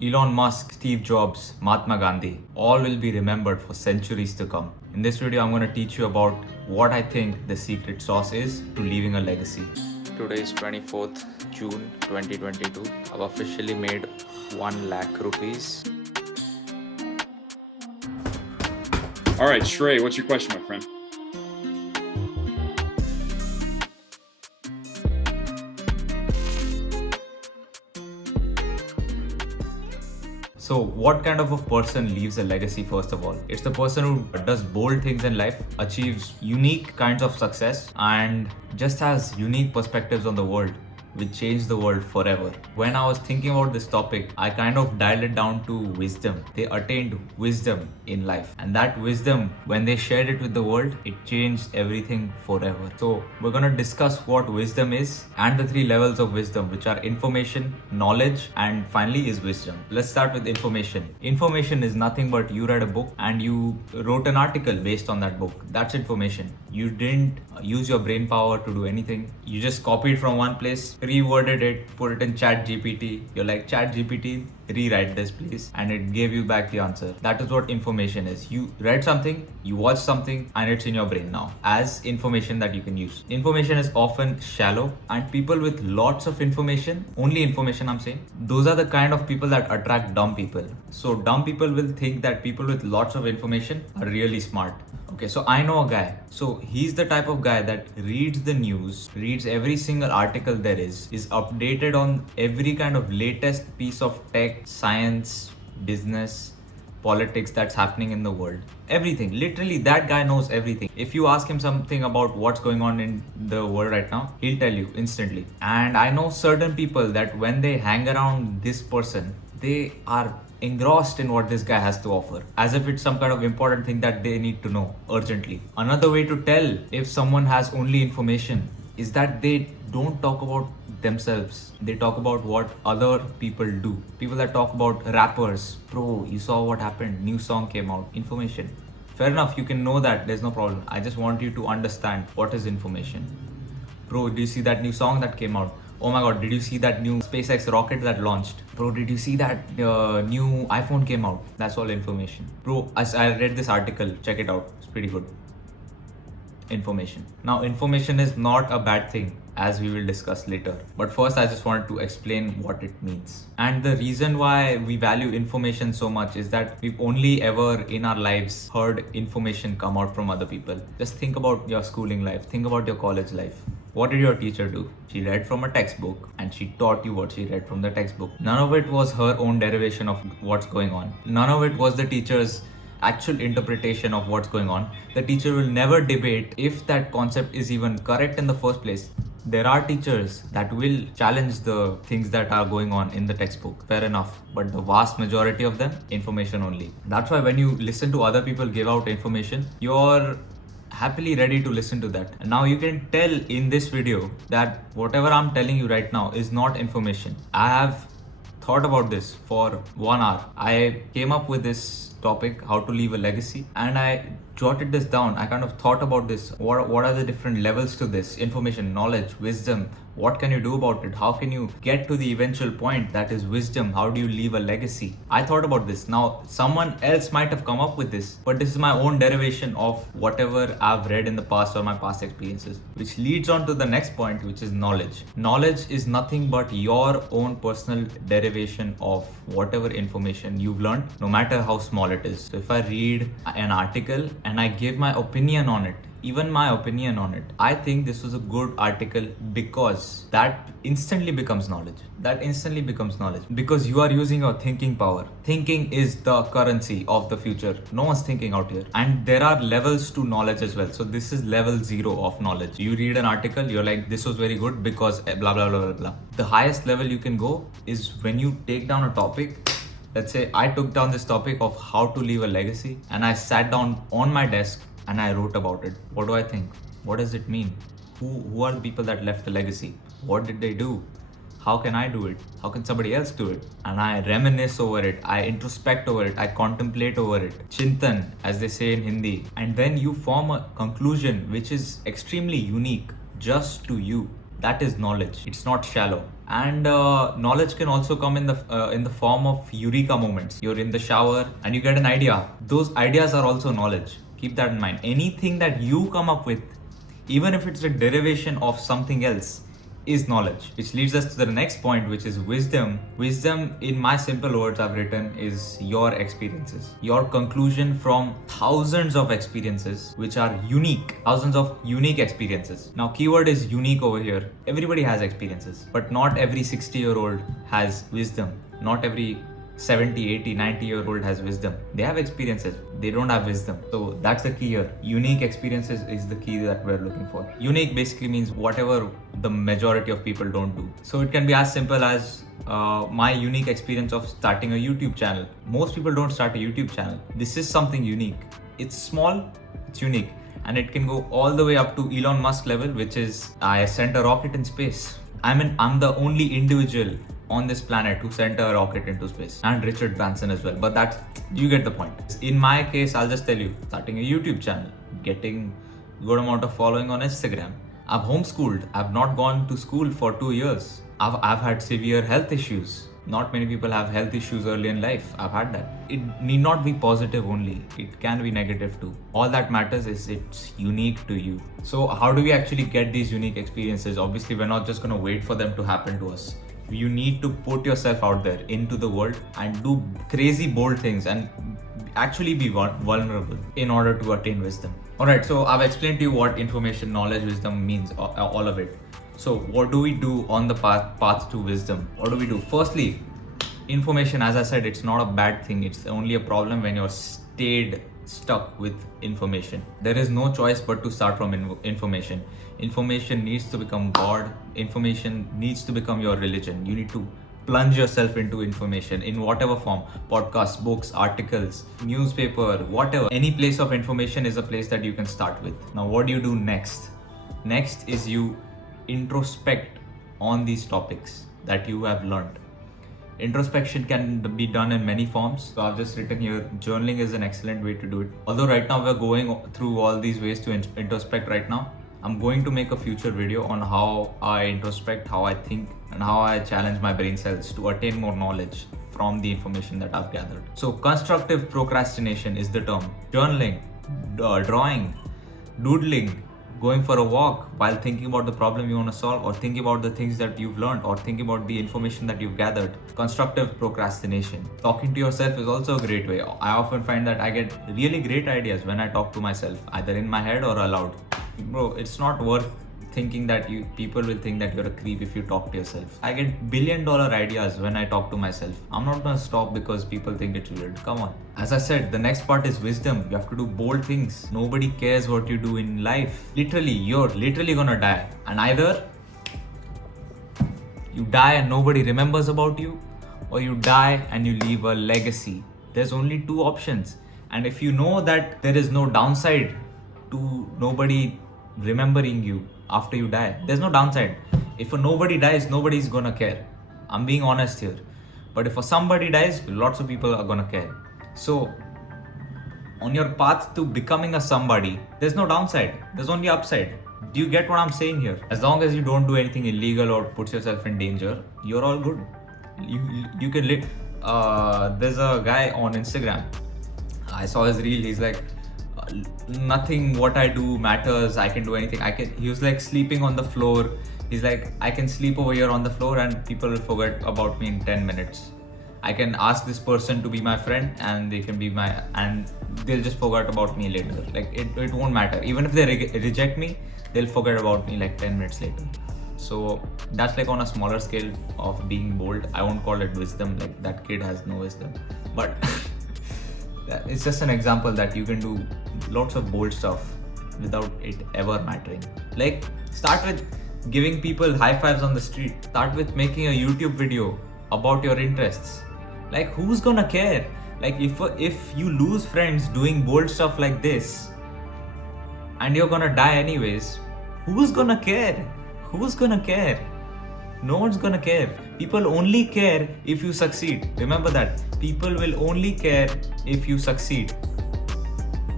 Elon Musk, Steve Jobs, Mahatma Gandhi, all will be remembered for centuries to come. In this video, I'm going to teach you about what I think the secret sauce is to leaving a legacy. Today is 24th June 2022. I've officially made 1 lakh rupees. All right, Shrey, what's your question, my friend? So, what kind of a person leaves a legacy, first of all? It's the person who does bold things in life, achieves unique kinds of success, and just has unique perspectives on the world, which change the world forever. When I was thinking about this topic, I kind of dialed it down to wisdom. They attained wisdom in life, and that wisdom, when they shared it with the world, it changed everything forever. So, we're gonna discuss what wisdom is and the 3 levels of wisdom, which are information, knowledge, and finally is wisdom. Let's start with information. Information is nothing but you read a book and you wrote an article based on that book. That's information. You didn't use your brain power to do anything. You just copied from one place, reworded it, put it in Chat GPT. You're like, Chat GPT, rewrite this please, and it gave you back the answer. That is what information is. You read something, you watched something, and it's in your brain now as information that you can use. Information is often shallow, and people with lots of information, only information I'm saying, those are the kind of people that attract dumb people. So dumb people will think that people with lots of information are really smart. Okay, so I know a guy. So he's the type of guy that reads the news, reads every single article there is updated on every kind of latest piece of tech, science, business, politics that's happening in the world. Everything. Literally, that guy knows everything. If you ask him something about what's going on in the world right now, he'll tell you instantly. And I know certain people that when they hang around this person, they are engrossed in what this guy has to offer, as if it's some kind of important thing that they need to know urgently. Another way to tell if someone has only information is that they don't talk about themselves. They talk about what other people do. People that talk about rappers, bro, you saw what happened, new song came out, information. Fair enough, you can know that, there's no problem. I just want you to understand what is information. Bro, do you see that new song that came out? Oh my god, did you see that new SpaceX rocket that launched? Bro, did you see that new iPhone came out? That's all information. Bro, I read this article, check it out, it's pretty good. Information. Now, information is not a bad thing, as we will discuss later. But first, I just wanted to explain what it means. And the reason why we value information so much is that we've only ever in our lives heard information come out from other people. Just think about your schooling life, think about your college life. What did your teacher do? She read from a textbook and she taught you what she read from the textbook. None of it was her own derivation of what's going on. None of it was the teacher's actual interpretation of what's going on. The teacher will never debate if that concept is even correct in the first place. There are teachers that will challenge the things that are going on in the textbook. Fair enough. But the vast majority of them, information only. That's why when you listen to other people give out information, you're happily ready to listen to that. And now you can tell in this video that whatever I'm telling you right now is not information. I have thought about this for 1 hour. I came up with this topic, how to leave a legacy, and I jotted this down. I kind of thought about this. What are the different levels to this? Information, knowledge, wisdom. What can you do about it? How can you get to the eventual point that is wisdom? How do you leave a legacy? I thought about this. Now, someone else might have come up with this, but this is my own derivation of whatever I've read in the past or my past experiences, which leads on to the next point, which is knowledge. Knowledge is nothing but your own personal derivation of whatever information you've learned, no matter how small it is. So if I read an article and I give my opinion on it, even my opinion on it, I think this was a good article, because that instantly becomes knowledge. That instantly becomes knowledge because you are using your thinking power. Thinking is the currency of the future. No one's thinking out here. And there are levels to knowledge as well. So this is level 0 of knowledge. You read an article, you're like, this was very good because blah, blah, blah, blah, blah. The highest level you can go is when you take down a topic. Let's say I took down this topic of how to leave a legacy and I sat down on my desk and I wrote about it. What do I think? What does it mean? Who are the people that left the legacy? What did they do? How can I do it? How can somebody else do it? And I reminisce over it. I introspect over it. I contemplate over it. Chintan, as they say in Hindi. And then you form a conclusion which is extremely unique just to you. That is knowledge. It's not shallow. And knowledge can also come in the form of eureka moments. You're in the shower and you get an idea. Those ideas are also knowledge. Keep that in mind. Anything that you come up with, even if it's a derivation of something else, is knowledge. Which leads us to the next point, which is wisdom. Wisdom, in my simple words I've written, is your experiences. Your conclusion from thousands of experiences which are unique. Thousands of unique experiences. Now, keyword is unique over here. Everybody has experiences, but not every 60-year-old has wisdom. Not every 70, 80, 90-year-old has wisdom. They have experiences, they don't have wisdom. So that's the key here. Unique experiences is the key that we're looking for. Unique basically means whatever the majority of people don't do. So it can be as simple as my unique experience of starting a YouTube channel. Most people don't start a YouTube channel. This is something unique. It's small, it's unique. And it can go all the way up to Elon Musk level, which is I sent a rocket in space. I'm the only individual on this planet who sent a rocket into space, and Richard Branson as well, but that's, you get the point. In my case, I'll just tell you, starting a YouTube channel, getting good amount of following on Instagram. I've homeschooled. I've not gone to school for 2 years. I've had severe health issues. Not many people have health issues early in life. I've had that. It need not be positive only. It can be negative too. All that matters is it's unique to you. So how do we actually get these unique experiences? Obviously, we're not just going to wait for them to happen to us. You need to put yourself out there into the world and do crazy bold things and actually be vulnerable in order to attain wisdom. Alright, so I've explained to you what information, knowledge, wisdom means, all of it. So what do we do on the path to wisdom? What do we do? Firstly, information, as I said, it's not a bad thing. It's only a problem when you're stuck with information. There is no choice but to start from information. Information needs to become God. Information needs to become your religion. You need to plunge yourself into information in whatever form: podcasts, books, articles, newspaper, whatever. Any place of information is a place that you can start with. Now, what do you do next? Next is you introspect on these topics that you have learned. Introspection can be done in many forms. So I've just written here, journaling is an excellent way to do it. Although right now we're going through all these ways to introspect right now, I'm going to make a future video on how I introspect, how I think, and how I challenge my brain cells to attain more knowledge from the information that I've gathered. So constructive procrastination is the term. Journaling, drawing, doodling, going for a walk while thinking about the problem you want to solve, or thinking about the things that you've learned, or thinking about the information that you've gathered. Constructive procrastination. Talking to yourself is also a great way. I often find that I get really great ideas when I talk to myself, either in my head or aloud. Bro, it's not worth thinking that people will think that you're a creep if you talk to yourself. I get billion-dollar ideas when I talk to myself. I'm not gonna stop because people think it's weird. Come on. As I said, the next part is wisdom. You have to do bold things. Nobody cares what you do in life. Literally, you're literally gonna die. And either you die and nobody remembers about you, or you die and you leave a legacy. There's only two options. And if you know that there is no downside to nobody remembering you after you die, there's no downside. If nobody dies, nobody's gonna care. I'm being honest here. But if somebody dies, lots of people are gonna care. So on your path to becoming a somebody, there's no downside, there's only upside. Do you get what I'm saying here? As long as you don't do anything illegal or put yourself in danger, you're all good. You can live. There's a guy on Instagram, I saw his reel. He's like, nothing what I do matters. I can do anything. He was like sleeping on the floor. He's like, I can sleep over here on the floor and people will forget about me in 10 minutes. I can ask this person to be my friend and they'll just forget about me later. Like it won't matter. Even if they reject me, they'll forget about me like 10 minutes later. So that's like on a smaller scale of being bold. I won't call it wisdom. Like that kid has no wisdom, but it's just an example that you can do lots of bold stuff without it ever mattering. Like, start with giving people high fives on the street. Start with making a YouTube video about your interests. Like, who's gonna care? Like, if you lose friends doing bold stuff like this and you're gonna die anyways, who's gonna care? Who's gonna care? No one's gonna care. People only care if you succeed. Remember that. People will only care if you succeed.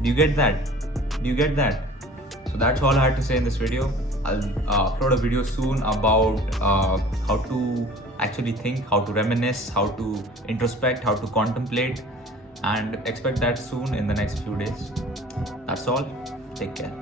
Do you get that? Do you get that? So that's all I had to say in this video. I'll upload a video soon about how to actually think, how to reminisce, how to introspect, how to contemplate, and expect that soon in the next few days. That's all. Take care.